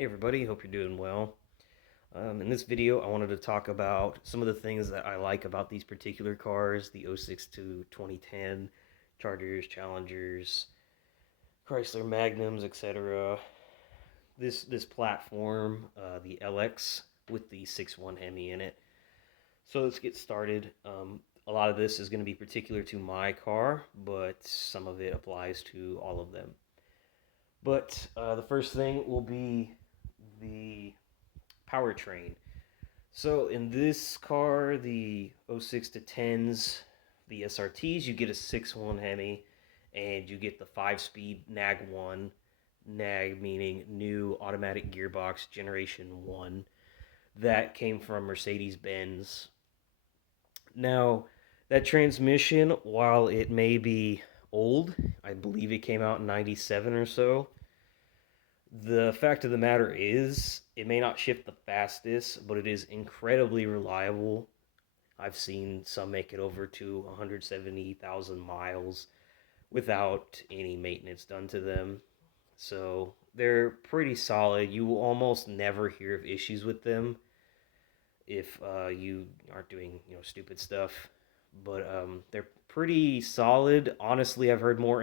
Hey everybody, hope you're doing well. In this video, I wanted to talk about some of the things that I like about these particular cars, the '06 to 2010 Chargers, Challengers, Chrysler Magnums, etc. This platform, the LX with the 6.1 Hemi in it. So let's get started. A lot of this is going to be particular to my car, but some of it applies to all of them. But the first thing will be the powertrain. So in this car, the '06 to 10s, the SRTs, you get a 6.1 Hemi, and you get the 5-speed NAG 1. NAG meaning new automatic gearbox generation 1. That came from Mercedes Benz. Now, that transmission, while it may be old, I believe it came out in '97 or so, the fact of the matter is, it may not shift the fastest, but it is incredibly reliable. I've seen some make it over to 170,000 miles without any maintenance done to them. So they're pretty solid. You will almost never hear of issues with them if you aren't doing stupid stuff. But they're pretty solid. Honestly, I've heard more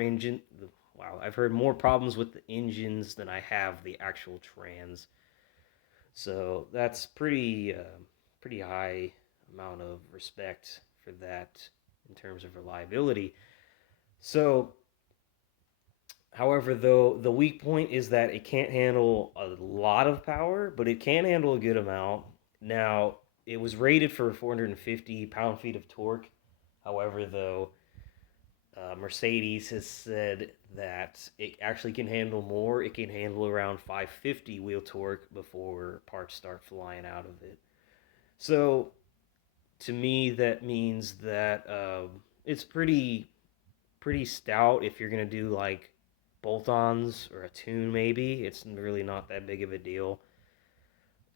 problems with the engines than I have the actual trans. So that's pretty high amount of respect for that in terms of reliability. So, however, though, the weak point is that it can't handle a lot of power, but it can handle a good amount. Now, it was rated for 450 pound-feet of torque. However, though, Mercedes has said that it actually can handle more. It can handle around 550 wheel torque before parts start flying out of it. So, to me, that means that it's pretty stout if you're gonna do like bolt-ons or a tune. Maybe it's really not that big of a deal.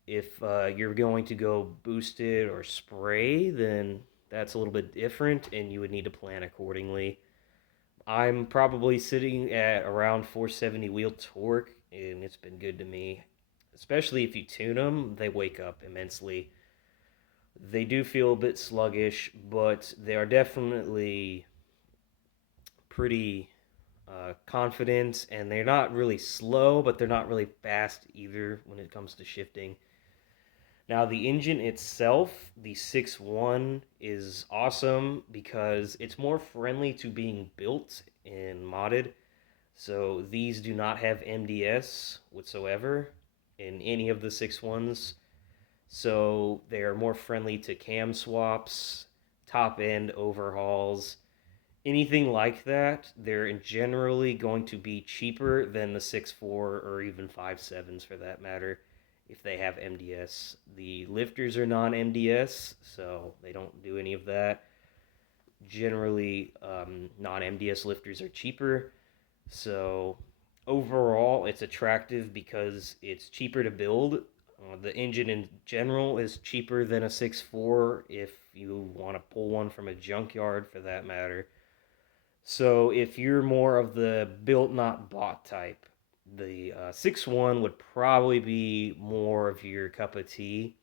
If you're going to go boosted or spray, then that's a little bit different, and you would need to plan accordingly. I'm probably sitting at around 470 wheel torque, and it's been good to me. Especially if you tune them, they wake up immensely. They do feel a bit sluggish, but they are definitely pretty confident, and they're not really slow, but they're not really fast either when it comes to shifting. Now, the engine itself, the 6.1, is awesome because it's more friendly to being built and modded. So these do not have MDS whatsoever in any of the 6.1s. So they are more friendly to cam swaps, top end overhauls, anything like that. They're generally going to be cheaper than the 6.4 or even 5.7s for that matter if they have MDS. The lifters are non MDS, so they don't do any of that. Generally, non MDS lifters are cheaper. So overall, it's attractive because it's cheaper to build. The engine in general is cheaper than a 6.4 if you want to pull one from a junkyard for that matter. So if you're more of the built not bought type, the 6.1 would probably be more of your cup of tea.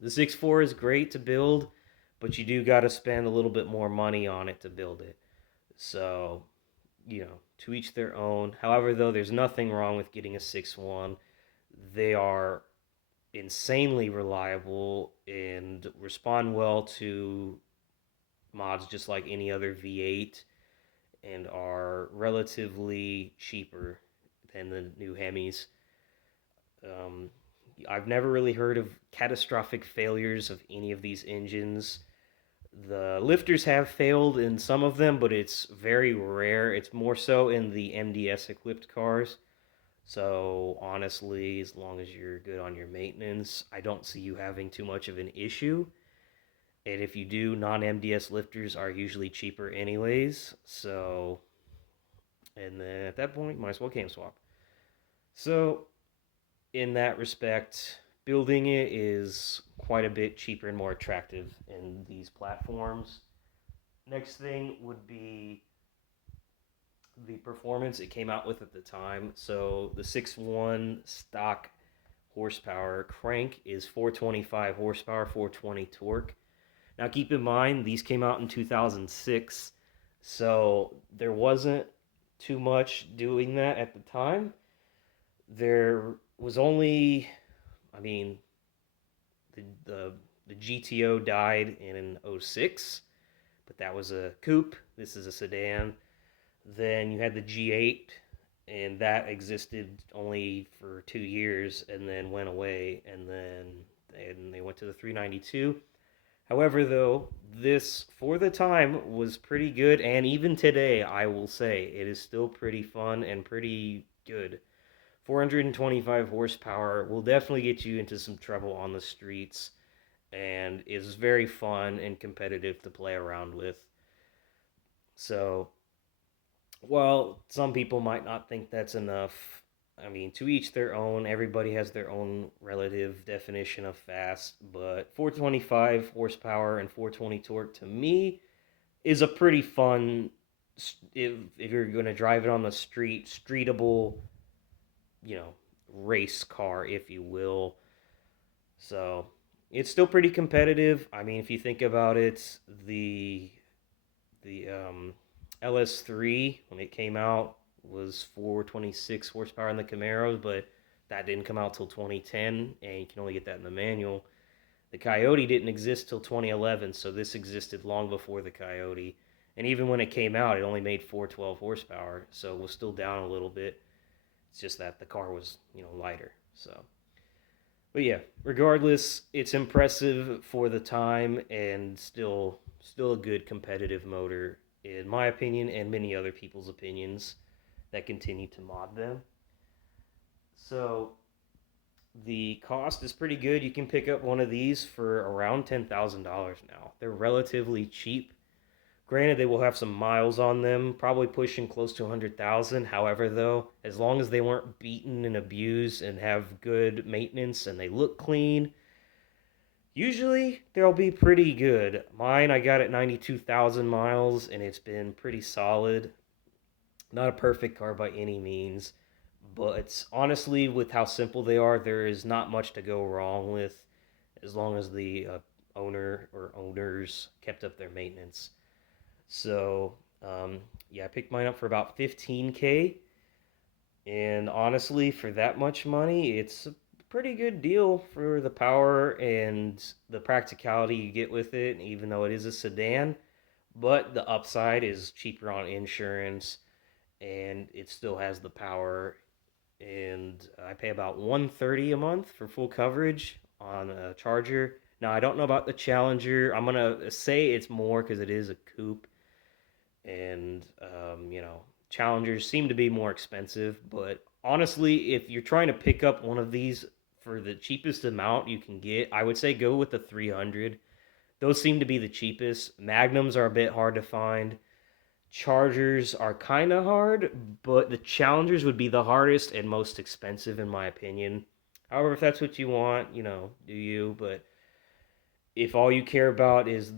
The 6.4 is great to build, but you do got to spend a little bit more money on it to build it. So, to each their own. However, though, there's nothing wrong with getting a 6.1. They are insanely reliable and respond well to mods just like any other V8 and are relatively cheaper than the new Hemis. Um, I've never really heard of catastrophic failures of any of these engines. The lifters have failed in some of them, but it's very rare. It's more so in the MDS equipped cars. So, honestly, as long as you're good on your maintenance, I don't see you having too much of an issue. And if you do, non MDS lifters are usually cheaper, anyways. So, and then at that point, might as well cam swap. So, in that respect, building it is quite a bit cheaper and more attractive in these platforms. Next thing would be the performance it came out with at the time. So the 6.1 stock horsepower crank is 425 horsepower, 420 torque. Now keep in mind these came out in 2006, so there wasn't too much doing that at the time. There was only, I mean, the the, the GTO died in '06, but that was a coupe. This is a sedan. Then you had the G8, and that existed only for 2 years and then went away. And they went to the 392. However, though, this for the time was pretty good, and even today, I will say it is still pretty fun and pretty good. 425 horsepower will definitely get you into some trouble on the streets and is very fun and competitive to play around with. So, while some people might not think that's enough, I mean, to each their own. Everybody has their own relative definition of fast, but 425 horsepower and 420 torque to me is a pretty fun, if you're going to drive it on the street, streetable, you know, race car, if you will. So it's still pretty competitive. I mean, if you think about it, the LS3 when it came out was 426 horsepower in the Camaros, but that didn't come out till 2010, and you can only get that in the manual. The Coyote didn't exist till 2011, so this existed long before the Coyote. And even when it came out, it only made 412 horsepower, so it was still down a little bit. It's just that the car was, lighter. So, but yeah, regardless, it's impressive for the time and still a good competitive motor in my opinion and many other people's opinions that continue to mod them. So the cost is pretty good. You can pick up one of these for around $10,000 now. They're relatively cheap. Granted, they will have some miles on them, probably pushing close to 100,000. However, though, as long as they weren't beaten and abused and have good maintenance and they look clean, usually they'll be pretty good. Mine, I got at 92,000 miles and it's been pretty solid. Not a perfect car by any means, but honestly, with how simple they are, there is not much to go wrong with as long as the owner or owners kept up their maintenance. So, yeah, I picked mine up for about 15K. And honestly, for that much money, it's a pretty good deal for the power and the practicality you get with it, even though it is a sedan. But the upside is cheaper on insurance and it still has the power. And I pay about 130 a month for full coverage on a Charger. Now, I don't know about the Challenger. I'm going to say it's more because it is a coupe and Challengers seem to be more expensive. But honestly, if you're trying to pick up one of these for the cheapest amount you can get, I would say go with the 300. Those seem to be the cheapest. Magnums are a bit hard to find. Chargers are kind of hard, but the Challengers would be the hardest and most expensive in my opinion. However, if that's what you want, do you. But if all you care about is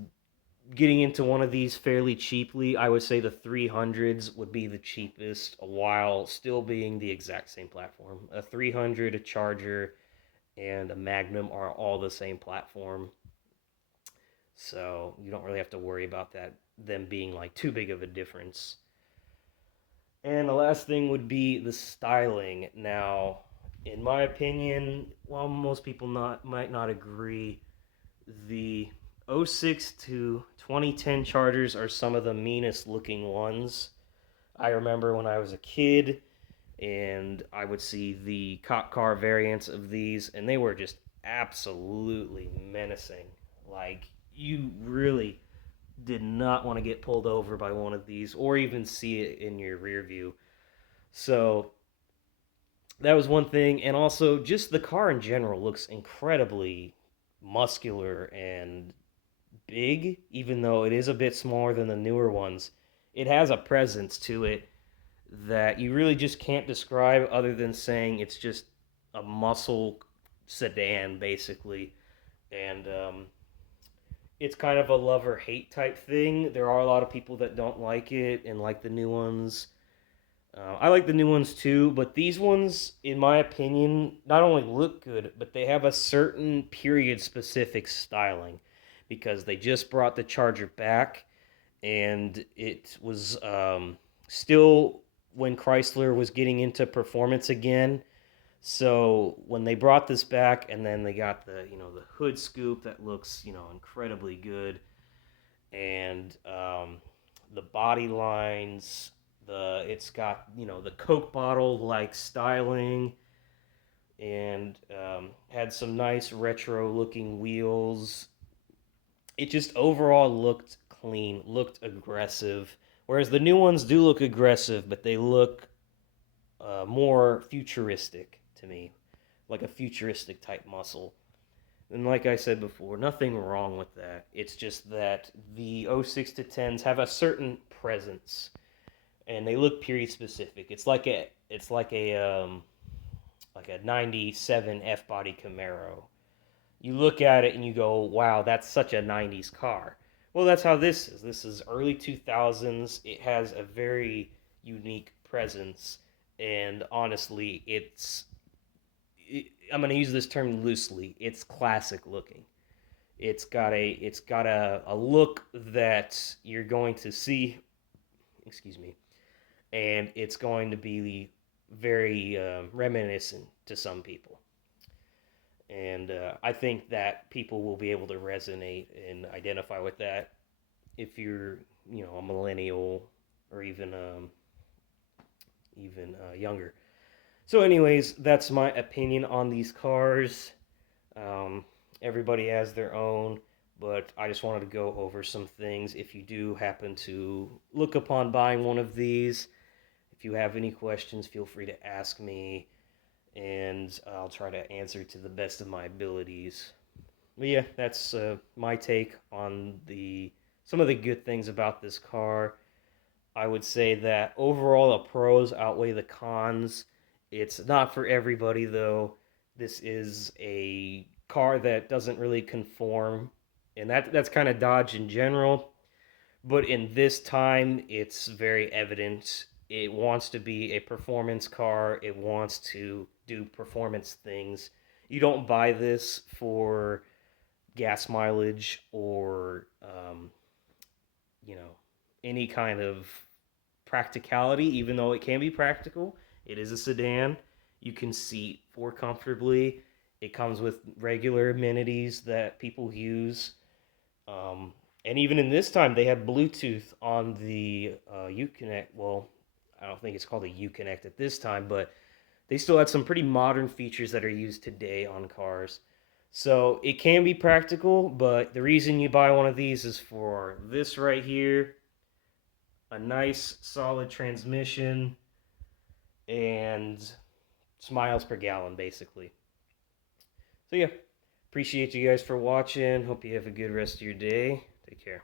getting into one of these fairly cheaply, I would say the 300s would be the cheapest while still being the exact same platform. A 300, a Charger, and a Magnum are all the same platform. So you don't really have to worry about them being like too big of a difference. And the last thing would be the styling. Now, in my opinion, while most people might not agree, the '06 to 2010 Chargers are some of the meanest looking ones. I remember when I was a kid and I would see the cop car variants of these, and they were just absolutely menacing. Like, you really did not want to get pulled over by one of these or even see it in your rear view. So, that was one thing. And also, just the car in general looks incredibly muscular and big, even though it is a bit smaller than the newer ones. It has a presence to it that you really just can't describe other than saying it's just a muscle sedan, basically. And it's kind of a love or hate type thing. There are a lot of people that don't like it and like the new ones. I like the new ones too, but these ones, in my opinion, not only look good, but they have a certain period specific styling because they just brought the Charger back and it was still when Chrysler was getting into performance again. So when they brought this back, and then they got the hood scoop that looks incredibly good, and the body lines, it's got the Coke bottle like styling, and had some nice retro looking wheels. It just overall looked clean, looked aggressive. Whereas the new ones do look aggressive, but they look more futuristic to me, like a futuristic type muscle. And like I said before, nothing wrong with that. It's just that the '06 to 10s have a certain presence, and they look period specific. It's like a '97 F body Camaro. You look at it and you go, "Wow, that's such a '90s car." Well, that's how this is. This is early 2000s. It has a very unique presence, and honestly, I'm going to use this term loosely. It's classic looking. It's got a look that you're going to see, excuse me, and it's going to be very reminiscent to some people. And I think that people will be able to resonate and identify with that if you're, a millennial or even younger. So, anyways, that's my opinion on these cars. Um, Everybody has their own, but I just wanted to go over some things. If you do happen to look upon buying one of these, if you have any questions, feel free to ask me, and I'll try to answer to the best of my abilities. But yeah, that's my take on the some of the good things about this car. I would say that overall the pros outweigh the cons. It's not for everybody though. This is a car that doesn't really conform, and that's kind of Dodge in general. But in this time, it's very evident. It wants to be a performance car. It wants to do performance things. You don't buy this for gas mileage or you know any kind of practicality, even though it can be practical. It is a sedan. You can seat four comfortably. It comes with regular amenities that people use. Um, and even in this time, they had Bluetooth on the Uconnect. Well, I don't think it's called a Uconnect at this time, but they still had some pretty modern features that are used today on cars. So it can be practical, but the reason you buy one of these is for this right here, a nice solid transmission, and miles per gallon, basically. So yeah, appreciate you guys for watching. Hope you have a good rest of your day. Take care.